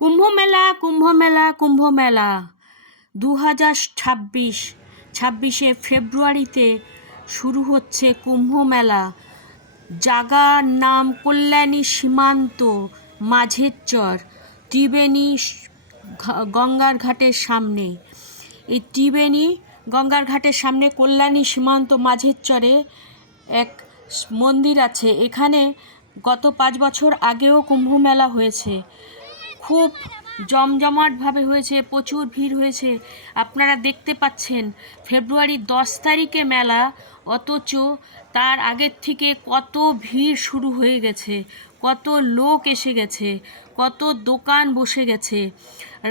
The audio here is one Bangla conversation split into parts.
কুম্ভ মেলা কুম্ভ মেলা কুম্ভ মেলা 2026 ছাব্বিশে ফেব্রুয়ারিতে শুরু হচ্ছে কুম্ভ মেলা। জায়গার নাম কল্যাণী সীমান্ত মাঝেরচর ত্রিবেণী গঙ্গার ঘাটের সামনে। এই ত্রিবেণী গঙ্গার ঘাটের সামনে কল্যাণী সীমান্ত মাঝেরচরে এক মন্দির আছে। এখানে গত 5 বছর আগেও কুম্ভ মেলা হয়েছে, খুব জমজমাটভাবে হয়েছে, প্রচুর ভিড় হয়েছে। আপনারা দেখতে পাচ্ছেন ফেব্রুয়ারির 10 তারিখে মেলা, অথচ তার আগের থেকে কত ভিড় শুরু হয়ে গেছে, কত লোক এসে গেছে, কত দোকান বসে গেছে।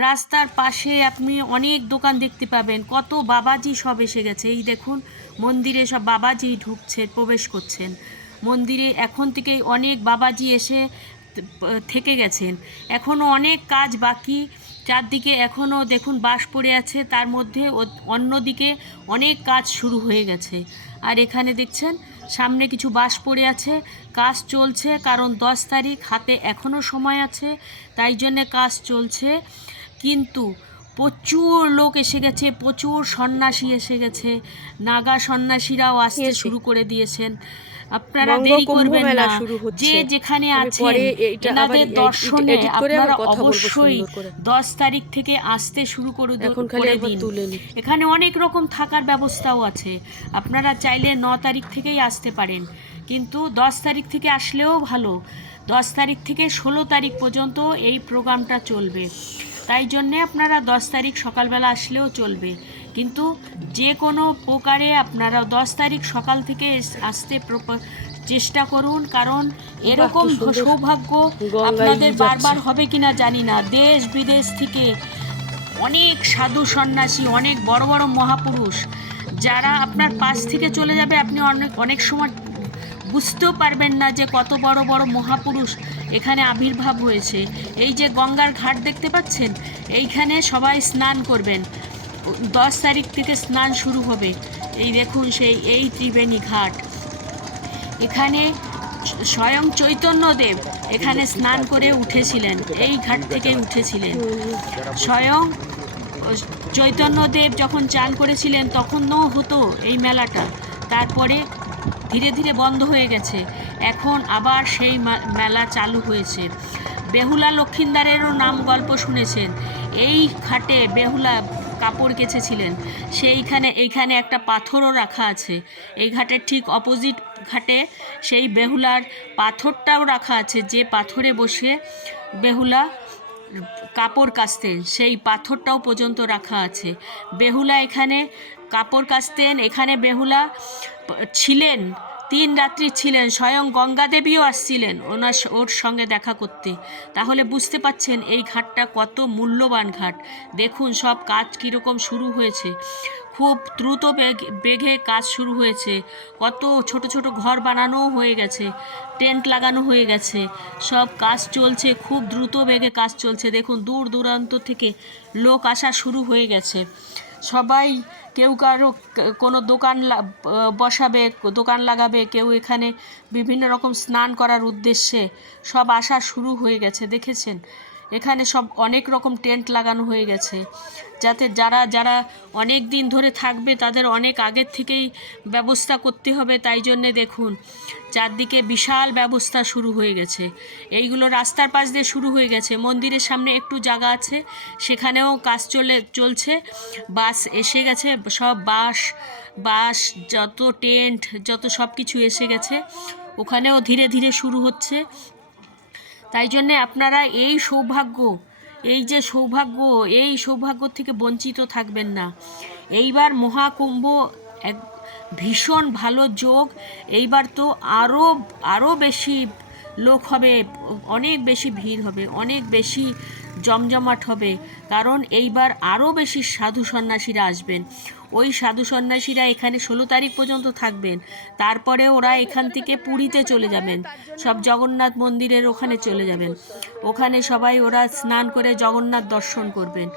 রাস্তার পাশে আপনি অনেক দোকান দেখতে পাবেন, কত বাবাজি সব এসে গেছে। এই দেখুন মন্দিরে সব বাবাজি ঢুকছে, প্রবেশ করছেন মন্দিরে। এখন থেকেই অনেক বাবাজি এসে থেকে গেছেন। এখনও অনেক কাজ বাকি, চারদিকে এখনও দেখুন বাঁশ পড়ে আছে, তার মধ্যে অন্যদিকে অনেক কাজ শুরু হয়ে গেছে। আর এখানে দেখছেন সামনে কিছু বাঁশ পড়ে আছে, কাজ চলছে, কারণ 10 তারিখ হাতে এখনও সময় আছে, তাই জন্যে কাজ চলছে। কিন্তু প্রচুর লোক এসে গেছে, প্রচুর সন্ন্যাসী এসে গেছে, নাগা সন্ন্যাসীরাও আসতে শুরু করে দিয়েছেন। আপনারা দেরি করবেন না, যে যেখানে আছেন এনাদের দর্শনে আপনারা অবশ্যই 10 তারিখ থেকে আসতে শুরু করে দিন। এখানে অনেক রকম থাকার ব্যবস্থাও আছে, আপনারা চাইলে 9 তারিখ থেকেই আসতে পারেন, কিন্তু 10 তারিখ থেকে আসলেও ভালো। 10 তারিখ থেকে 16 তারিখ পর্যন্ত এই প্রোগ্রামটা চলবে, তাই জন্যে আপনারা 10 তারিখ সকালবেলা আসলেও চলবে, কিন্তু যে কোনো প্রকারে আপনারা 10 তারিখ সকাল থেকে আসতে চেষ্টা করুন, কারণ এরকম সৌভাগ্য আপনাদের বারবার হবে কিনা জানি না। দেশ বিদেশ থেকে অনেক সাধু সন্ন্যাসী, অনেক বড় বড় মহাপুরুষ যারা আপনার পাশ থেকে চলে যাবে, আপনি অনেক সময় বুঝতেও পারবেন না যে কত বড় বড় মহাপুরুষ এখানে আবির্ভাব হয়েছে। এই যে গঙ্গার ঘাট দেখতে পাচ্ছেন, এইখানে সবাই স্নান করবেন, 10 তারিখ থেকে স্নান শুরু হবে। এই দেখুন এই ত্রিবেণী ঘাট, এখানে স্বয়ং চৈতন্যদেব এখানে স্নান করে উঠেছিলেন, এই ঘাট থেকে উঠেছিলেন। স্বয়ং চৈতন্যদেব যখন চান করেছিলেন তখনও হতো এই মেলাটা, তারপরে ধীরে ধীরে বন্ধ হয়ে গেছে, এখন আবার সেই মেলা চালু হয়েছে। বেহুলা লক্ষিন্দারেরও নাম গল্প শুনেছেন। এই ঘাটে বেহুলা কাপড় কেচেছিলেন, এইখানে একটা পাথরও রাখা আছে। এই ঘাটের ঠিক অপোজিট ঘাটে সেই বেহুলার পাথরটাও রাখা আছে, যে পাথরে বসে বেহুলা কাপড় কাচতেন, সেই পাথরটাও পর্যন্ত রাখা আছে। বেহুলা এখানে কাপড় কাচতেন, এখানে বেহুলা ছিলেন, 3 রাত্রি ছিলেন। স্বয়ং গঙ্গা দেবীও আসছিলেন ওর সঙ্গে দেখা করতে। তাহলে বুঝতে পাচ্ছেন এই ঘাটটা কত মূল্যবান ঘাট। দেখুন সব কাজ কীরকম শুরু হয়েছে, খুব দ্রুত বেগে কাজ শুরু হয়েছে। কত ছোট ছোট ঘর বানানোও হয়ে গেছে, টেন্ট লাগানো হয়ে গেছে, সব কাজ চলছে, খুব দ্রুত বেগে কাজ চলছে। দেখুন দূর দূরান্ত থেকে লোক আসা শুরু হয়ে গেছে। সবাই কেউ কারো কোনো দোকান বসাবে, দোকান লাগাবে, কেউ এখানে বিভিন্ন রকম স্নান করার উদ্দেশ্যে সব আসা শুরু হয়ে গেছে। দেখেছেন এখানে সব অনেক রকম টেন্ট লাগানো হয়ে গেছে, যাতে যারা অনেক দিন ধরে থাকবে তাদের অনেক আগের থেকেই ব্যবস্থা করতে হবে। তাই জন্যে দেখুন চারদিকে বিশাল ব্যবস্থা শুরু হয়ে গেছে। এইগুলো রাস্তার পাশ দিয়ে শুরু হয়ে গেছে, মন্দিরের সামনে একটু জায়গা আছে, সেখানেও কাজ চলছে। বাস এসে গেছে, সব বাস যত টেন্ট যত সব কিছু এসে গেছে, ওখানেও ধীরে ধীরে শুরু হচ্ছে। তাই জন্যে আপনারা এই সৌভাগ্য থেকে বঞ্চিত থাকবেন না। এইবার মহাকুম্ভ এক ভীষণ ভালো যোগ। এইবার তো আরও বেশি লোক হবে, অনেক বেশি ভিড় হবে, অনেক বেশি জমজমাট হবে, কারণ এইবার আরও বেশি সাধু সন্ন্যাসীরা আসবেন। ওই সাধু সন্ন্যাসীরা এখানে 16 তারিখ পর্যন্ত থাকবেন, তারপরে ওরা এখান থেকে পুরীতে চলে যাবেন, সব জগন্নাথ মন্দিরের ওখানে চলে যাবেন, ওখানে সবাই ওরা স্নান করে জগন্নাথ দর্শন করবেন।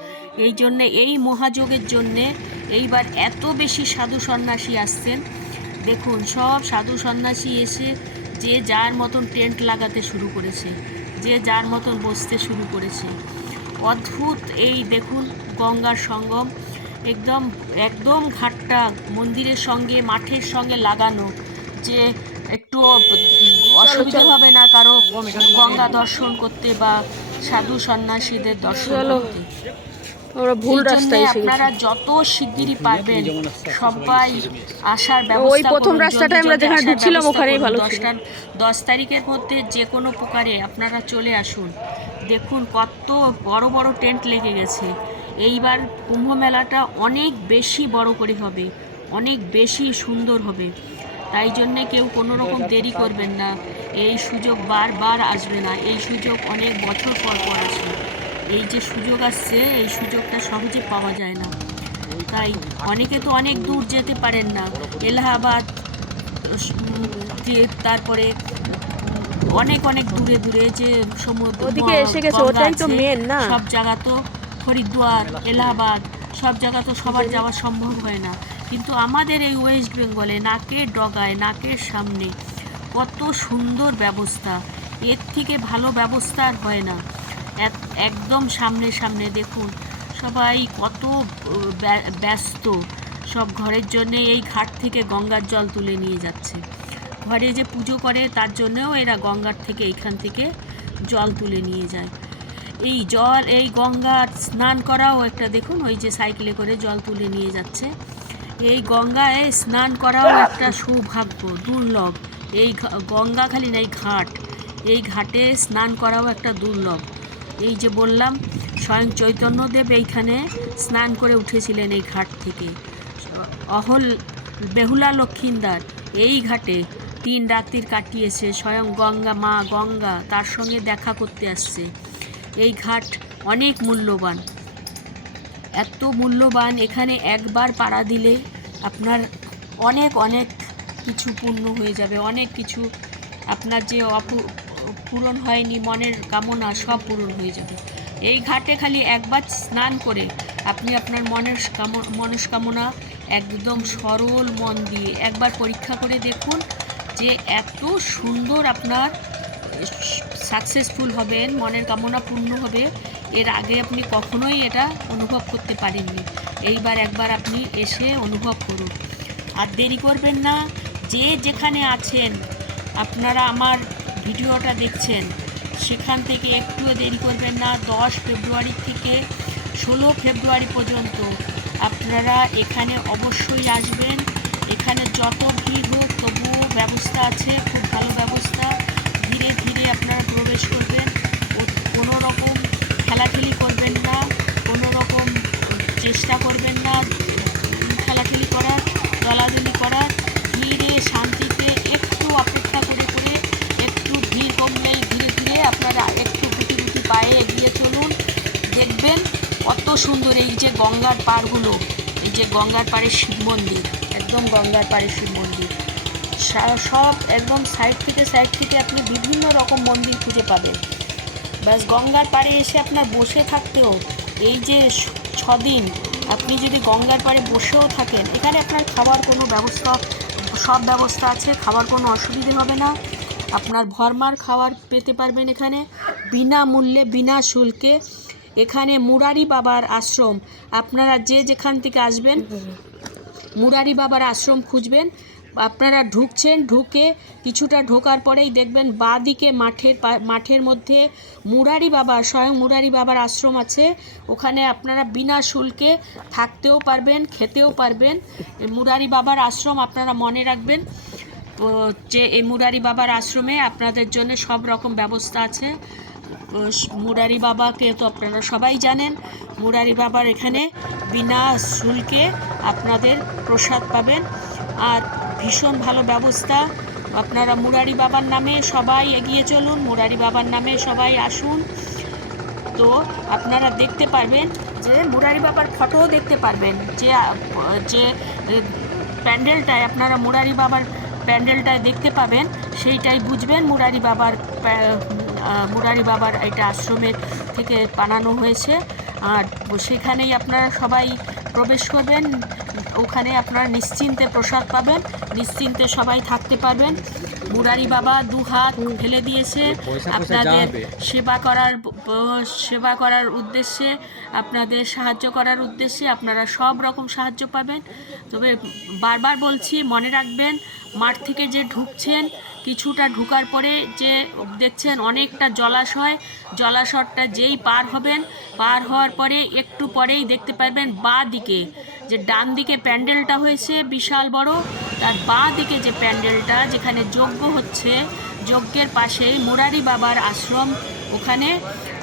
এই জন্যে এই মহাযোগের জন্যে এইবার এত বেশি সাধু সন্ন্যাসী আসছেন। দেখুন সব সাধু সন্ন্যাসী এসে যে যার মতন টেন্ট লাগাতে শুরু করেছে, যে যার মতন বসতে শুরু করেছে। অদ্ভুত এই দেখুন গঙ্গার সঙ্গম, একদম একদম ঘাটটা মন্দিরের সঙ্গে মাঠের সঙ্গে লাগানো, যে একটু অসুবিধা হবে না কারো গঙ্গা দর্শন করতে বা সাধু সন্ন্যাসীদের দর্শন করতে। ভুল এই জন্য রাস্তায় এসে গেছি। আপনারা যত শিগগিরই পারবেন সবাই আসার ওই ব্যবস্থা প্রথম করুন। রাস্তাটা আমরা যেখানে ঢুকছিলাম ওখানেই ভালো ছিল। 10 তারিখের মধ্যে যে কোনো প্রকারে আপনারা চলে আসুন। দেখুন কত বড় বড় টেন্ট লেগে গেছে। এইবার কুম্ভ মেলাটা অনেক বেশি বড় করে হবে, অনেক বেশি সুন্দর হবে। তাই জন্যে কেউ কোনো রকম দেরি করবেন না। এই সুযোগ বারবার আসবে না, এই সুযোগ অনেক বছর পর পর আসে। এই যে সুযোগ আসছে এই সুযোগটা সহজে পাওয়া যায় না। তাই অনেকে তো অনেক দূর যেতে পারেন না, এলাহাবাদ তারপরে অনেক অনেক দূরে দূরে যে সমুদ্র ওদিকে এসে গেছে, ওটাই তো মেন না। সব জায়গা তো হরিদ্বার এলাহাবাদ সব জায়গা তো সবার যাওয়া সম্ভব হয় না, কিন্তু আমাদের এই ওয়েস্ট বেঙ্গলে নাকের ডগায় নাকের সামনে কত সুন্দর ব্যবস্থা, এর থেকে ভালো ব্যবস্থা আর হয় না। একদম সামনে সামনে দেখুন সবাই কত ব্যস্ত, সব ঘরের জন্যে এই ঘাট থেকে গঙ্গার জল তুলে নিয়ে যাচ্ছে। ঘরে যে পুজো করে তার জন্যেও এরা গঙ্গার থেকে এইখান থেকে জল তুলে নিয়ে যায়। এই জল এই গঙ্গার স্নান করাও একটা দেখুন, ওই যে সাইকেলে করে জল তুলে নিয়ে যাচ্ছে। এই গঙ্গায় স্নান করাও একটা সৌভাগ্য, দুর্লভ। এই গঙ্গা খালি না, এই ঘাটে স্নান করাও একটা দুর্লভ। এই যে বললাম স্বয়ং চৈতন্যদেব এইখানে স্নান করে উঠেছিলেন এই ঘাট থেকে। বেহুলা লক্ষিন্দর এই ঘাটে 3 রাত্রির কাটিয়েছে, স্বয়ং গঙ্গা তার সঙ্গে দেখা করতে আসছে। এই ঘাট অনেক মূল্যবান, এত মূল্যবান, এখানে একবার পাড়া দিলে আপনার অনেক অনেক কিছু পূর্ণ হয়ে যাবে, অনেক কিছু আপনার যে পূরণ হয়নি মনের কামনা সব পূরণ হয়ে যাবে। এই ঘাটে খালি একবার স্নান করে আপনি আপনার মনস্কামনা একদম সরল মন দিয়ে একবার পরীক্ষা করে দেখুন যে এত সুন্দর আপনার সাকসেসফুল হবেন, মনের কামনা পূর্ণ হবে। এর আগে আপনি কখনোই এটা অনুভব করতে পারেননি। এইবার একবার আপনি এসে অনুভব করুন। আর দেরি করবেন না, যে যেখানে আছেন আপনারা আমার ভিডিওটা দেখছেন সেখান থেকে একটুও দেরি করবেন না। 10 ফেব্রুয়ারি থেকে 16 ফেব্রুয়ারি পর্যন্ত আপনারা এখানে অবশ্যই আসবেন। এখানে যত ভিড় হোক তবুও ব্যবস্থা আছে, খুব ভালো ব্যবস্থা। ধীরে ধীরে আপনারা প্রবেশ করবেন, কোনো রকম ঠেলাঠেলি করবেন না, কোনো রকম চেষ্টা করবেন না ঠেলাঠেলি করার, দলাদলি করার। ধীরে শান্তিতে একটু অপেক্ষা করে করে একটু ভিড় কমলেই ধীরে ধীরে আপনারা একটু গুটি গুটি পায়ে এগিয়ে চলুন। দেখবেন কত সুন্দর এই যে গঙ্গার পাড়গুলো, এই যে গঙ্গার পাড়ে শিব মন্দির, একদম গঙ্গার পাড়ে শিব মন্দির, সব একদম সাইড থেকে আপনি বিভিন্ন রকম মন্দির খুঁজে পাবেন। ব্যাস গঙ্গার পাড়ে এসে আপনার বসে থাকতেও, এই যে 6 দিন আপনি যদি গঙ্গার পাড়ে বসেও থাকেন, এখানে আপনার খাওয়ার কোনো ব্যবস্থা, সব ব্যবস্থা আছে, খাওয়ার কোনো অসুবিধে হবে না। আপনার ভরমার খাবার পেতে পারবেন এখানে বিনামূল্যে বিনা শুল্কে। এখানে মুরারি বাবার আশ্রম, আপনারা যে যেখান থেকে আসবেন মুরারি বাবার আশ্রম খুঁজবেন। আপনারা ঢুকে কিছুটা ঢোকার পরেই দেখবেন বাঁদিকে মাঠের মধ্যে স্বয়ং মুরারি বাবার আশ্রম আছে। ওখানে আপনারা বিনা শুল্কে থাকতেও পারবেন, খেতেও পারবেন। মুরারি বাবার আশ্রম আপনারা মনে রাখবেন যে এই মুরারি বাবার আশ্রমে আপনাদের জন্য সব রকম ব্যবস্থা আছে। মুরারি বাবাকে তো আপনারা সবাই জানেন। মুরারি বাবার এখানে বিনা শুল্কে আপনাদের প্রসাদ পাবেন, আর ভীষণ ভালো ব্যবস্থা। আপনারা মুরারি বাবার নামে সবাই এগিয়ে চলুন, মুরারি বাবার নামে সবাই আসুন। তো আপনারা দেখতে পারবেন যে মুরারি বাবার ফটোও দেখতে পারবেন, যে প্যান্ডেলটায় আপনারা মুরারি বাবার প্যান্ডেলটায় দেখতে পাবেন, সেইটাই বুঝবেন মুরারি বাবার এটা আশ্রমের থেকে বানানো হয়েছে। আর সেখানেই আপনারা সবাই প্রবেশ করবেন, ওখানে আপনারা নিশ্চিন্তে প্রসাদ পাবেন, নিশ্চিন্তে সবাই থাকতে পারবেন। মুরারি বাবা দু হাত ফেলে দিয়েছে আপনাদের সেবা করার উদ্দেশ্যে, আপনাদের সাহায্য করার উদ্দেশ্যে। আপনারা সব রকম সাহায্য পাবেন। তবে বারবার বলছি, মনে রাখবেন, মাঠ থেকে যে ঢুকছেন, কিছুটা ঢুকার পরে যে দেখছেন অনেকটা জলাশয়টা যেই পার হবেন, পার হওয়ার পরে একটু পরেই দেখতে পারবেন বাঁ দিকে যে ডান দিকে প্যান্ডেলটা হয়েছে বিশাল বড়, তার বাঁ দিকে যে প্যান্ডেলটা যেখানে যজ্ঞ হচ্ছে, যজ্ঞের পাশেই মুরারি বাবার আশ্রম। ওখানে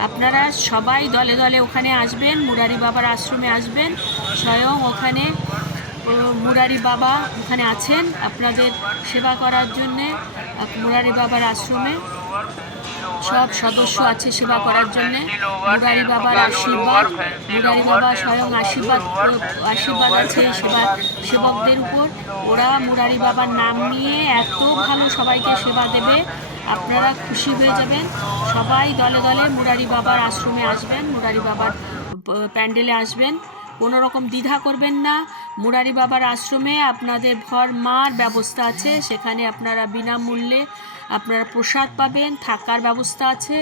আপনারা সবাই দলে দলে ওখানে আসবেন, মুরারি বাবার আশ্রমে আসবেন। স্বয়ং ওখানে মুরারি বাবা ওখানে আছেন আপনাদের সেবা করার জন্যে। মুরারি বাবার আশ্রমে সব সদস্য আছে সেবা করার জন্যে। মুরারি বাবার আশীর্বাদ, মুরারি বাবা স্বয়ং আশীর্বাদ আছে এই সেবকদের উপর। ওরা মুরারি বাবার নাম নিয়ে এত ভালো সবাইকে সেবা দেবে, আপনারা খুশি হয়ে যাবেন। সবাই দলে দলে মুরারি বাবার আশ্রমে আসবেন, মুরারি বাবার প্যান্ডেলে আসবেন। কোনো রকম দ্বিধা করবেন না। মুরারি বাবার আশ্রমে আপনাদের ভরমার ব্যবস্থা আছে, সেখানে আপনারা বিনামূল্যে আপনারা প্রসাদ পাবেন, থাকার ব্যবস্থা আছে।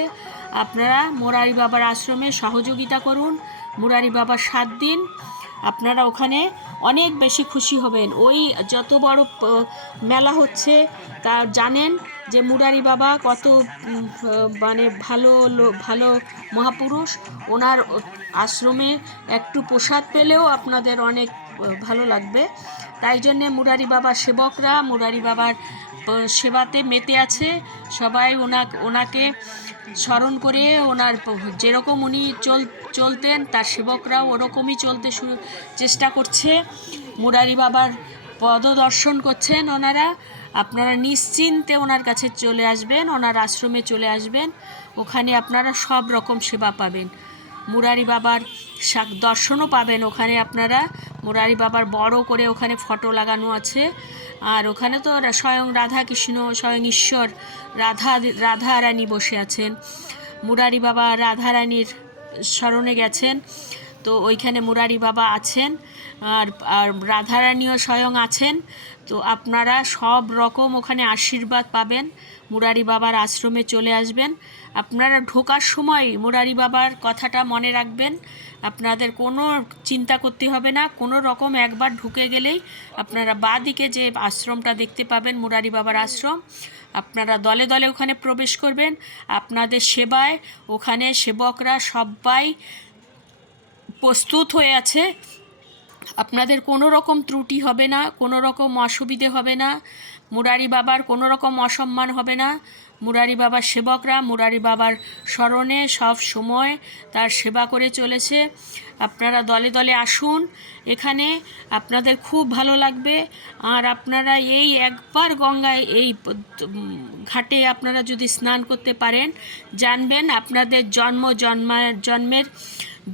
আপনারা মুরারি বাবার আশ্রমে সহযোগিতা করুন। মুরারি বাবার 7 দিন আপনারা ওখানে অনেক বেশি খুশি হবেন। ওই যত বড় মেলা হচ্ছে তা জানেন যে মুরারি বাবা কত মানে ভালো মহাপুরুষ। ওনার আশ্রমে একটু প্রসাদ পেলেও আপনাদের অনেক ভালো লাগবে। তাই জন্যে মুরারি বাবার সেবকরা মুরারি বাবার সেবাতে মেতে আছে। সবাই ওনাকে স্মরণ করে, ওনার যেরকম উনি চলতেন তার সেবকরাও ওরকমই চলতে চেষ্টা করছে। মুরারি বাবার পদদর্শন করছেন ওনারা। আপনারা নিশ্চিন্তে ওনার কাছে চলে আসবেন, ওনার আশ্রমে চলে আসবেন। ওখানে আপনারা সব রকম সেবা পাবেন। মুরারি বাবার দর্শনও পাবেন ওখানে আপনারা। মুরারি বাবার বড় করে ওখানে ফটো লাগানো আছে। আর ওখানে তো স্বয়ং রাধা কৃষ্ণ, স্বয়ং ঈশ্বর রাধা রানী বসে আছেন। মুরারি বাবা রাধা রানীর স্মরণে গেছেন, তো ওইখানে মুরারি বাবা আছেন। আর রাধারানীও স্বয়ং আছেন। তো আপনারা সব রকম ওখানে আশীর্বাদ পাবেন। মুরারি বাবার আশ্রমে চলে আসবেন। আপনারা ঢোকার সময় মুরারি বাবার কথাটা মনে রাখবেন। আপনাদের কোনো চিন্তা করতে হবে না। কোনো রকম একবার ঢুকে গেলেই আপনারা বাঁ দিকে যে আশ্রমটা দেখতে পাবেন, মুরারি বাবার আশ্রম, আপনারা দলে দলে ওখানে প্রবেশ করবেন। আপনাদের সেবায় ওখানে সেবকরা সবাই প্রস্তুত হয়ে আছে। আপনাদের কোনো রকম ত্রুটি হবে না, কোনো রকম অসুবিধে হবে না, মুরারি বাবার কোনো রকম অসম্মান হবে না। মুরারি বাবার সেবকরা মুরারি বাবার স্মরণে সব সময় তার সেবা করে চলেছে। আপনারা দলে দলে আসুন, এখানে আপনাদের খুব ভালো লাগবে। আর আপনারা এই একবার গঙ্গায় এই ঘাটে আপনারা যদি স্নান করতে পারেন, জানবেন আপনাদের জন্মের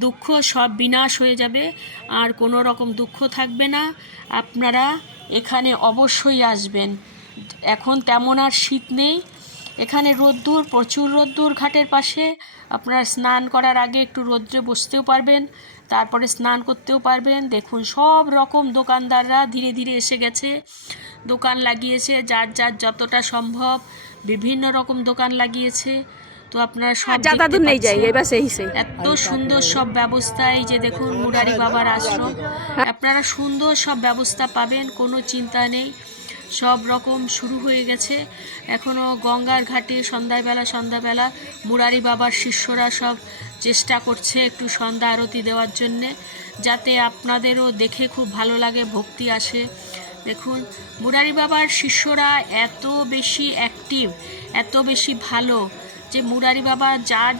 দুঃখ সব বিনাশ হয়ে যাবে, আর কোনো রকম দুঃখ থাকবে না। আপনারা এখানে অবশ্যই আসবেন। এখন তেমন আর শীত নেই, এখানে রোদ্দুর, প্রচুর রোদ্দুর ঘাটের পাশে। আপনারা স্নান করার আগে একটু রোদ্রে বসতেও পারবেন, তারপরে স্নান করতেও পারবেন। দেখুন সব রকম দোকানদাররা ধীরে ধীরে এসে গেছে, দোকান লাগিয়েছে, যার যতটা সম্ভব বিভিন্ন রকম দোকান লাগিয়েছে। তো আপনারা সব দেখতে পাচ্ছেন, এত সুন্দর সব ব্যবস্থা। এই যে দেখুন মুরারি বাবার আশ্রম, আপনারা সুন্দর সব ব্যবস্থা পাবেন, কোনো চিন্তা নেই। সব রকম শুরু হয়ে গেছে। এখনও গঙ্গার ঘাটে সন্ধ্যাবেলা মুরারি বাবার শিষ্যরা সব চেষ্টা করছে একটু সন্ধ্যা আরতি দেওয়ার জন্যে, যাতে আপনাদেরও দেখে খুব ভালো লাগে, ভক্তি আসে। দেখুন মুরারি বাবার শিষ্যরা এত বেশি অ্যাক্টিভ, এত বেশি ভালো, যে মুরারি বাবা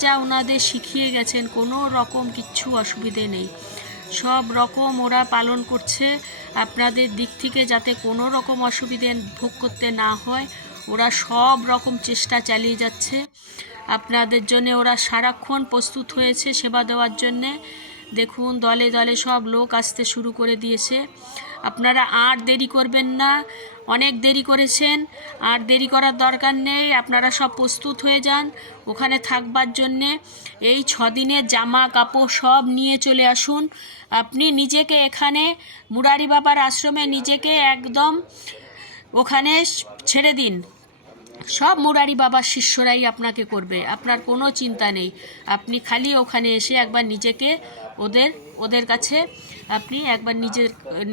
যা ওনাদের শিখিয়ে গেছেন কোনো রকম কিচ্ছু অসুবিধে নেই। সব রকম ওরা পালন করছে আপনাদের দিক থেকে, যাতে কোনো রকম অসুবিধে ভোগ করতে না হয়। ওরা সব রকম চেষ্টা চালিয়ে যাচ্ছে আপনাদের জন্য। ওরা সারাক্ষণ প্রস্তুত হয়েছে সেবা দেওয়ার জন্যে। দেখুন দলে দলে সব লোক আসতে শুরু করে দিয়েছে। আপনারা আর দেরি করবেন না, অনেক দেরি করেছেন, আর দেরি করার দরকার নেই। আপনারা সব প্রস্তুত হয়ে যান ওখানে থাকবার জন্যে। এই 6 দিনের জামা কাপড় সব নিয়ে চলে আসুন। আপনি নিজেকে এখানে মুরারি বাবার আশ্রমে নিজেকে একদম ওখানে ছেড়ে দিন। সব মুরারি বাবার শিষ্যরাই আপনাকে করবে, আপনার কোনো চিন্তা নেই। আপনি খালি ওখানে এসে একবার নিজেকে ওদের ওদের কাছে আপনি একবার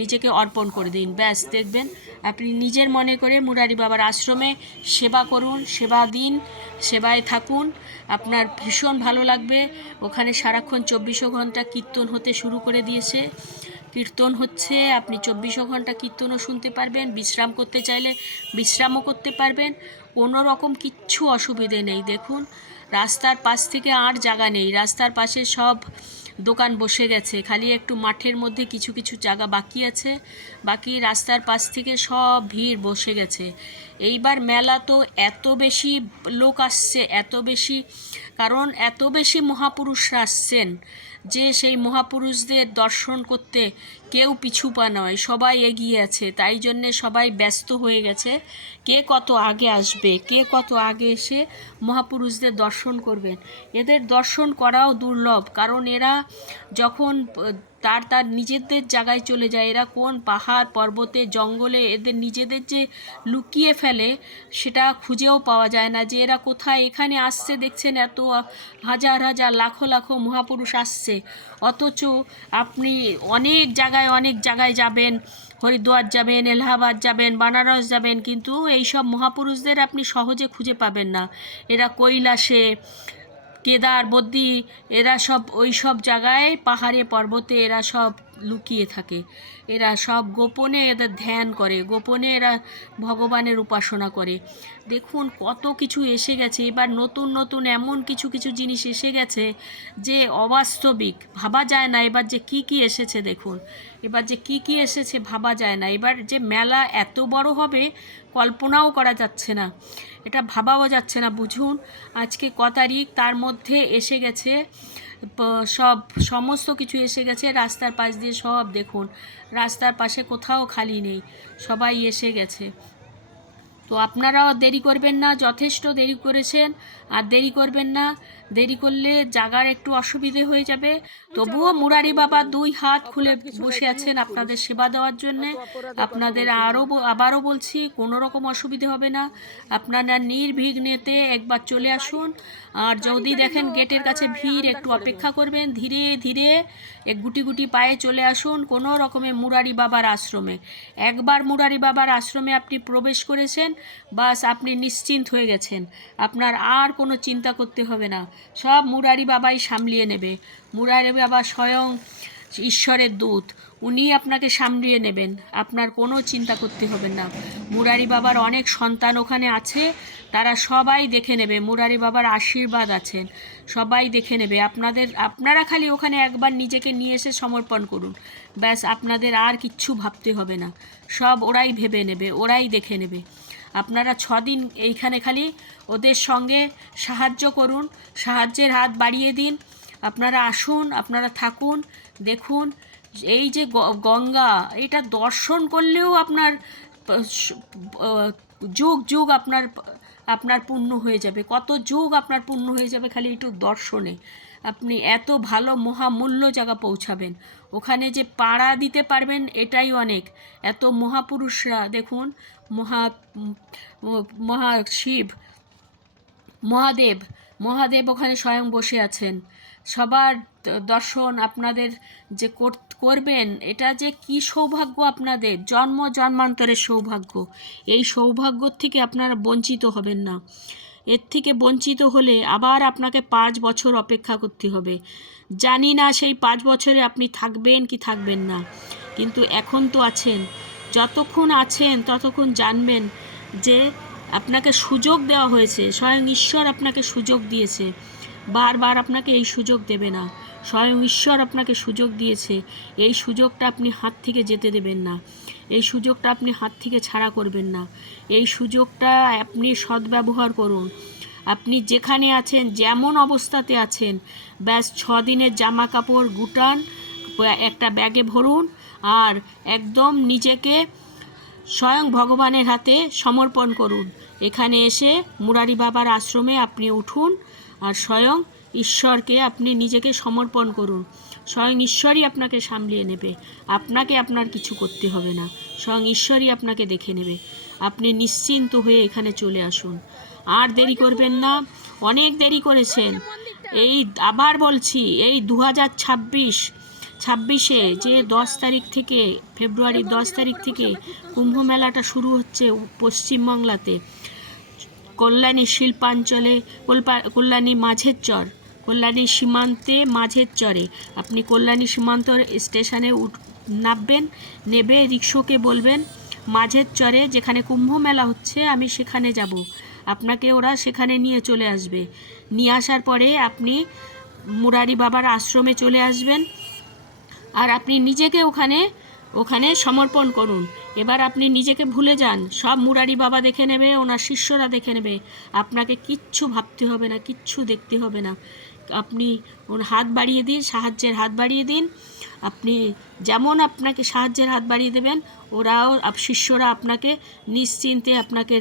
নিজেকে অর্পণ করে দিন, ব্যাস দেখবেন আপনি নিজের মনে করে মুরারি বাবার আশ্রমে সেবা করুন, সেবা দিন, সেবায় থাকুন, আপনার ভীষণ ভালো লাগবে। ওখানে সারাক্ষণ 24 ঘন্টা কীর্তন হতে শুরু করে দিয়েছে, কীর্তন হচ্ছে, আপনি 24 ঘন্টা কীর্তনও শুনতে পারবেন, বিশ্রাম করতে চাইলে বিশ্রামও করতে পারবেন, কোনো রকম কিচ্ছু অসুবিধে নেই। দেখুন রাস্তার পাশ থেকে আর জায়গা নেই, রাস্তার পাশে সব দোকান বসে গেছে, খালি একটু মাঠের মধ্যে কিছু কিছু জায়গা বাকি আছে, বাকি রাস্তার পাশ থেকে সব ভিড় বসে গেছে। এইবার মেলা তো এত বেশি লোক আসছে, এত বেশি, কারণ এত বেশি মহাপুরুষরা আসছেন যে সেই মহাপুরুষদের দর্শন করতে কেউ পিছু পা নয়, সবাই এগিয়ে আছে, তাই জন্যে সবাই ব্যস্ত হয়ে গেছে কে কত আগে আসবে, কে কত আগে এসে মহাপুরুষদের দর্শন করবেন। এদের দর্শন করাও দুর্লভ, কারণ এরা যখন তার নিজেদের জায়গায় চলে যায়, এরা কোন পাহাড় পর্বতে জঙ্গলে এদের নিজেদের যে লুকিয়ে ফেলে সেটা খুঁজেও পাওয়া যায় না, যে এরা কোথায় এখানে আসছে। দেখছেন এত হাজার হাজার লাখো লাখো মহাপুরুষ আসছে, অথচ আপনি অনেক জায়গায় যাবেন, হরিদ্বার যাবেন, এলাহাবাদ যাবেন, বানারস যাবেন, কিন্তু এই সব মহাপুরুষদের আপনি সহজে খুঁজে পাবেন না। এরা কৈলাসে, কেদার, বদ্রী, এরা সব ওই সব জায়গায় পাহাড়ে পর্বতে এরা সব লুকিয়ে থাকে, এরা সব গোপনে এদের ধ্যান করে, গোপনে এরা ভগবানের উপাসনা করে। দেখুন কত কিছু এসে গেছে, এবার নতুন নতুন এমন কিছু কিছু জিনিস এসে গেছে যে অবাস্তবিক, ভাবা যায় না এবার যে কি কি এসেছে। দেখুন এবার যে কি কি এসেছে ভাবা যায় না, এবার যে মেলা এত বড় হবে কল্পনাও করা যাচ্ছে না, এটা ভাবাও যাচ্ছে না। বুঝুন আজকে ক তারিখ, তার মধ্যে এসে গেছে সমস্ত কিছু এসে গেছে রাস্তার পাশ দিয়ে, সব দেখুন রাস্তার পাশে কোথাও খালি নেই, সবাই এসে গেছে। তো আপনারাও দেরি করবেন না, যথেষ্ট দেরি করেছেন, আর দেরি করবেন না, দেরি করলে জাগার একটু অসুবিধে হয়ে যাবে। তবুও মুরারি বাবা 2 হাত খুলে বসে আছেন আপনাদের সেবা দেওয়ার জন্যে। আপনাদের আবারও বলছি কোনো রকম অসুবিধে হবে না, আপনারা নির্বিঘ্নেতে একবার চলে আসুন। আর যদি দেখেন গেটের কাছে ভিড়, একটু অপেক্ষা করবেন, ধীরে ধীরে এক গুটি গুটি পায়ে চলে আসুন কোনো রকমে মুরারি বাবার আশ্রমে। একবার মুরারি বাবার আশ্রমে আপনি প্রবেশ করেছেন, বাস আপনি নিশ্চিন্ত হয়ে গেছেন, আপনার আর কোনো চিন্তা করতে হবে না, সব মুরারি বাবাই সামলিয়ে নেবে। মুরারি বাবা স্বয়ং ঈশ্বরের দূত, উনি আপনাকে সামলিয়ে নেবেন, আপনার কোনো চিন্তা করতে হবে না। মুরারি বাবার অনেক সন্তান ওখানে আছে, তারা সবাই দেখে নেবে, মুরারি বাবার আশীর্বাদ আছেন, সবাই দেখে নেবে। আপনারা খালি ওখানে একবার নিজেকে নিয়ে এসে সমর্পণ করুন, ব্যাস আপনাদের আর কিচ্ছু ভাবতে হবে না, সব ওরাই ভেবে নেবে, ওরাই দেখে নেবে। আপনারা 6 দিন এইখানে খালি ওদের সঙ্গে সাহায্য করুন, সাহায্যের হাত বাড়িয়ে দিন, আপনারা আসুন, আপনারা থাকুন, দেখুন এই যে গঙ্গা, এটা দর্শন করলেও আপনার যুগ যুগ আপনার পূর্ণ হয়ে যাবে, কত যুগ আপনার পূর্ণ হয়ে যাবে খালি একটু দর্শনে। আপনি এত ভালো মহামূল্য জায়গা পৌঁছাবেন, ওখানে যে পাড়া দিতে পারবেন এটাই অনেক। এত মহাপুরুষরা দেখুন, শিব মহাদেব ওখানে স্বয়ং বসে আছেন, সবার দর্শন আপনাদের যে করবেন, এটা যে কি সৌভাগ্য, আপনাদের জন্ম জন্মান্তরের সৌভাগ্য। এই সৌভাগ্য থেকে আপনারা বঞ্চিত হবেন না, এর থেকে বঞ্চিত হলে আবার আপনাকে 5 বছর অপেক্ষা করতে হবে। জানি না সেই 5 বছরে আপনি থাকবেন কি থাকবেন না, কিন্তু এখন তো আছেন, যতক্ষণ আছেন ততক্ষণ জানবেন যে আপনাকে সুযোগ দেওয়া হয়েছে, স্বয়ং ঈশ্বর আপনাকে সুযোগ দিয়েছে, বারবার আপনাকে এই সুযোগ দেবে না, স্বয়ং ঈশ্বর আপনাকে সুযোগ দিয়েছে, এই সুযোগটা আপনি হাত থেকে যেতে দেবেন না, এই সুযোগটা আপনি হাত থেকে ছাড়া করবেন না, এই সুযোগটা আপনি সদ্ব্যবহার করুন। আপনি যেখানে আছেন, যেমন অবস্থাতে আছেন, ব্যাস 6 দিনের জামা কাপড় গুটান, একটা ব্যাগে ভরুন, আর একদম নিজেকে স্বয়ং ভগবানের হাতে সমর্পণ করুন। এখানে এসে মুরারি বাবার আশ্রমে আপনি উঠুন, আর স্বয়ং ঈশ্বরকে আপনি নিজেকে সমর্পণ করুন, স্বয়ং ঈশ্বরই আপনাকে সামলিয়ে নেবে, আপনাকে আপনার কিছু করতে হবে না, স্বয়ং ঈশ্বরই আপনাকে দেখে নেবে। আপনি নিশ্চিন্ত হয়ে এখানে চলে আসুন। আর দেরি করবেন না, অনেক দেরি করেছেন। এই আবার বলছি, এই 2026-এ যে 10 তারিখ থেকে, ফেব্রুয়ারির 10 তারিখ থেকে কুম্ভ মেলাটা শুরু হচ্ছে পশ্চিমবাংলাতে, কল্যাণী শিল্পাঞ্চলে, কল্যাণী মাঝের চর, কল্যাণী সীমান্তে মাঝের চরে। আপনি কল্যাণী সীমান্ত স্টেশনে নামবেন, নেবে রিক্সাকে বলবেন মাঝের চরে যেখানে কুম্ভ মেলা হচ্ছে আমি সেখানে যাব। আপনাকে ওরা সেখানে নিয়ে চলে আসবে। নিয়ে আসার পরে আপনি মুরারি বাবার আশ্রমে চলে আসবেন, আর আপনি নিজেকে ওখানে সমর্পণ করুন। এবার আপনি নিজেকে ভুলে যান, সব মুরারি বাবা দেখে নেবে, ওনার শিষ্যরা দেখে নেবে। আপনাকে কিচ্ছু ভাবতে হবে না, কিচ্ছু দেখতে হবে না। আপনি ওর হাত বাড়িয়ে দিন, সাহায্যের হাত বাড়িয়ে দিন। আপনি যেমন আপনাকে সাহায্যের হাত বাড়িয়ে দেবেন, ওরাও শিষ্যরা আপনাকে নিশ্চিন্তে আপনাকে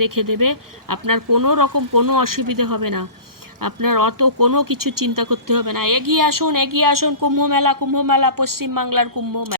রেখে দেবে। আপনার কোনো রকম কোনো অসুবিধে হবে না, আপনার অত কোনো কিছু চিন্তা করতে হবে না। এগিয়ে আসুন, এগিয়ে আসুন, কুম্ভ মেলা, কুম্ভ মেলা, পশ্চিমবাংলার কুম্ভ মেলা।